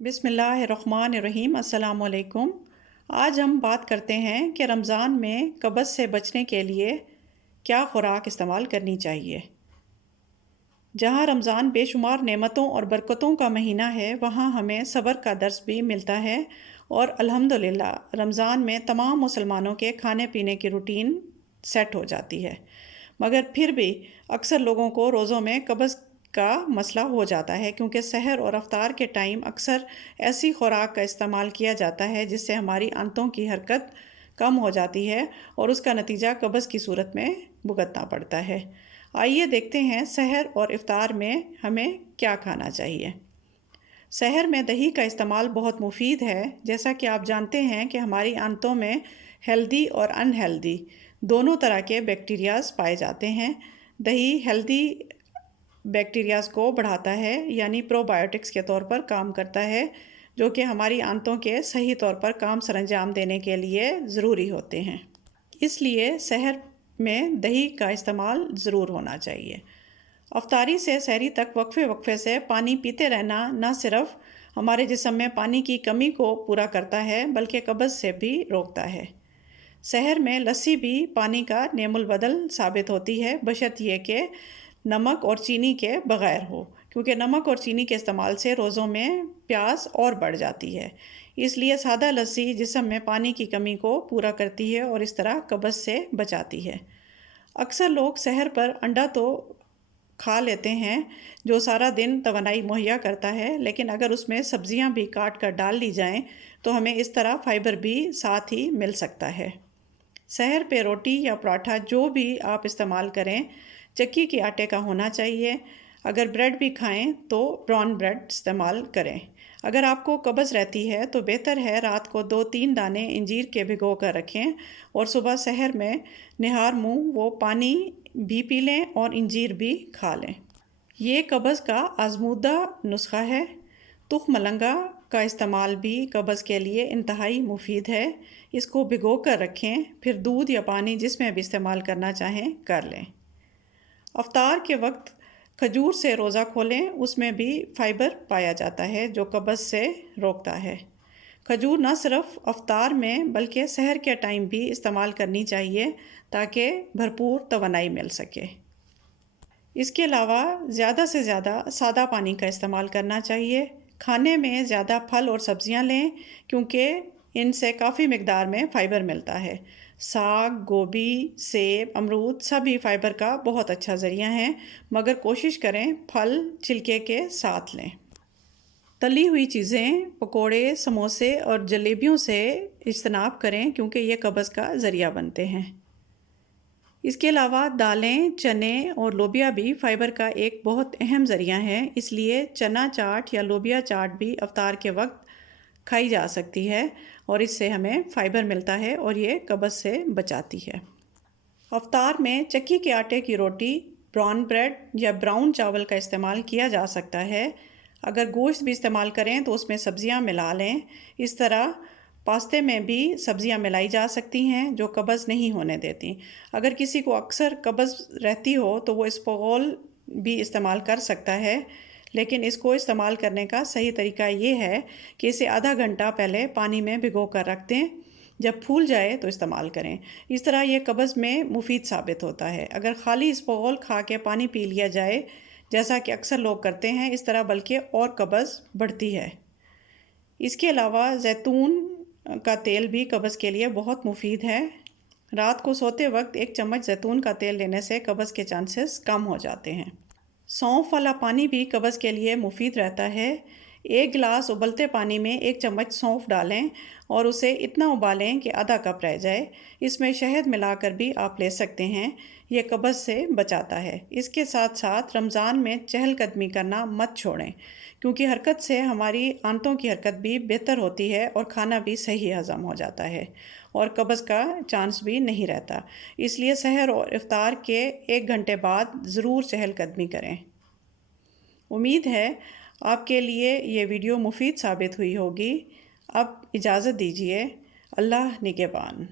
بسم اللہ الرحمن الرحیم۔ السلام علیکم۔ آج ہم بات کرتے ہیں کہ رمضان میں قبض سے بچنے کے لیے کیا خوراک استعمال کرنی چاہیے۔ جہاں رمضان بے شمار نعمتوں اور برکتوں کا مہینہ ہے، وہاں ہمیں صبر کا درس بھی ملتا ہے، اور الحمدللہ رمضان میں تمام مسلمانوں کے کھانے پینے کی روٹین سیٹ ہو جاتی ہے، مگر پھر بھی اکثر لوگوں کو روزوں میں قبض کا مسئلہ ہو جاتا ہے، کیونکہ سحر اور افطار کے ٹائم اکثر ایسی خوراک کا استعمال کیا جاتا ہے جس سے ہماری آنتوں کی حرکت کم ہو جاتی ہے اور اس کا نتیجہ قبض کی صورت میں بھگتنا پڑتا ہے۔ آئیے دیکھتے ہیں سحر اور افطار میں ہمیں کیا کھانا چاہیے۔ سحر میں دہی کا استعمال بہت مفید ہے۔ جیسا کہ آپ جانتے ہیں کہ ہماری آنتوں میں ہیلدی اور ان ہیلدی دونوں طرح کے بیکٹیریاز پائے جاتے ہیں۔ دہی ہیلدی بیکٹیریاز کو بڑھاتا ہے، یعنی پرو بایوٹکس کے طور پر کام کرتا ہے، جو کہ ہماری آنتوں کے صحیح طور پر کام سر انجام دینے کے لیے ضروری ہوتے ہیں۔ اس لیے سحر میں دہی کا استعمال ضرور ہونا چاہیے۔ افطاری سے سحری تک وقفے وقفے سے پانی پیتے رہنا نہ صرف ہمارے جسم میں پانی کی کمی کو پورا کرتا ہے، بلکہ قبض سے بھی روکتا ہے۔ سحر میں لسی بھی پانی کا نعم البدل ثابت ہوتی ہے، بشرط یہ کہ نمک اور چینی کے بغیر ہو، کیونکہ نمک اور چینی کے استعمال سے روزوں میں پیاس اور بڑھ جاتی ہے۔ اس لیے سادہ لسی جسم میں پانی کی کمی کو پورا کرتی ہے اور اس طرح قبض سے بچاتی ہے۔ اکثر لوگ سحر پر انڈا تو کھا لیتے ہیں، جو سارا دن توانائی مہیا کرتا ہے، لیکن اگر اس میں سبزیاں بھی کاٹ کر ڈال لی جائیں تو ہمیں اس طرح فائبر بھی ساتھ ہی مل سکتا ہے۔ سحر پہ روٹی یا پراٹھا جو بھی آپ استعمال کریں، چکی کے آٹے کا ہونا چاہیے۔ اگر بریڈ بھی کھائیں تو براؤن بریڈ استعمال کریں۔ اگر آپ کو قبض رہتی ہے تو بہتر ہے رات کو 2-3 دانے انجیر کے بھگو کر رکھیں اور صبح سحر میں نہار منہ وہ پانی بھی پی لیں اور انجیر بھی کھا لیں۔ یہ قبض کا آزمودہ نسخہ ہے۔ تخم ملنگا کا استعمال بھی قبض کے لیے انتہائی مفید ہے۔ اس کو بھگو کر رکھیں، پھر دودھ یا پانی جس میں بھی استعمال کرنا چاہیں کر لیں۔ افطار کے وقت کھجور سے روزہ کھولیں، اس میں بھی فائبر پایا جاتا ہے جو قبض سے روکتا ہے۔ کھجور نہ صرف افطار میں بلکہ سحر کے ٹائم بھی استعمال کرنی چاہیے تاکہ بھرپور توانائی مل سکے۔ اس کے علاوہ زیادہ سے زیادہ سادہ پانی کا استعمال کرنا چاہیے۔ کھانے میں زیادہ پھل اور سبزیاں لیں، کیونکہ ان سے کافی مقدار میں فائبر ملتا ہے۔ ساگ، گوبھی، سیب، امرود سبھی فائبر کا بہت اچھا ذریعہ ہیں، مگر کوشش کریں پھل چھلکے کے ساتھ لیں۔ تلی ہوئی چیزیں، پکوڑے، سموسے اور جلیبیوں سے اجتناب کریں، کیونکہ یہ قبض کا ذریعہ بنتے ہیں۔ اس کے علاوہ دالیں، چنے اور لوبیا بھی فائبر کا ایک بہت اہم ذریعہ ہے، اس لیے چنا چاٹ یا لوبیا چاٹ بھی افطار کے وقت کھائی جا سکتی ہے اور اس سے ہمیں فائبر ملتا ہے اور یہ قبض سے بچاتی ہے۔ افطار میں چکی کے آٹے کی روٹی، براؤن بریڈ یا براؤن چاول کا استعمال کیا جا سکتا ہے۔ اگر گوشت بھی استعمال کریں تو اس میں سبزیاں ملا لیں۔ اس طرح پاستے میں بھی سبزیاں ملائی جا سکتی ہیں جو قبض نہیں ہونے دیتی۔ اگر کسی کو اکثر قبض رہتی ہو تو وہ اسپغول بھی استعمال کر سکتا ہے، لیکن اس کو استعمال کرنے کا صحیح طریقہ یہ ہے کہ اسے آدھا گھنٹہ پہلے پانی میں بھگو کر رکھ دیں، جب پھول جائے تو استعمال کریں۔ اس طرح یہ قبض میں مفید ثابت ہوتا ہے۔ اگر خالی اسپغول کھا کے پانی پی لیا جائے، جیسا کہ اکثر لوگ کرتے ہیں، اس طرح بلکہ اور قبض بڑھتی ہے۔ اس کے علاوہ زیتون کا تیل بھی قبض کے لیے بہت مفید ہے۔ رات کو سوتے وقت 1 چمچ زیتون کا تیل لینے سے قبض کے چانسز کم ہو جاتے ہیں۔ سونف والا پانی بھی قبض کے لیے مفید رہتا ہے۔ 1 گلاس ابلتے پانی میں 1 چمچ سونف ڈالیں اور اسے اتنا ابالیں کہ آدھا کپ رہ جائے۔ اس میں شہد ملا کر بھی آپ لے سکتے ہیں، یہ قبض سے بچاتا ہے۔ اس کے ساتھ ساتھ رمضان میں چہل قدمی کرنا مت چھوڑیں، کیونکہ حرکت سے ہماری آنتوں کی حرکت بھی بہتر ہوتی ہے اور کھانا بھی صحیح ہضم ہو جاتا ہے اور قبض کا چانس بھی نہیں رہتا۔ اس لیے سحر اور افطار کے 1 گھنٹے بعد ضرور چہل قدمی کریں۔ امید ہے آپ کے لیے یہ ویڈیو مفید ثابت ہوئی ہوگی۔ اب اجازت دیجیے۔ اللہ نگہبان۔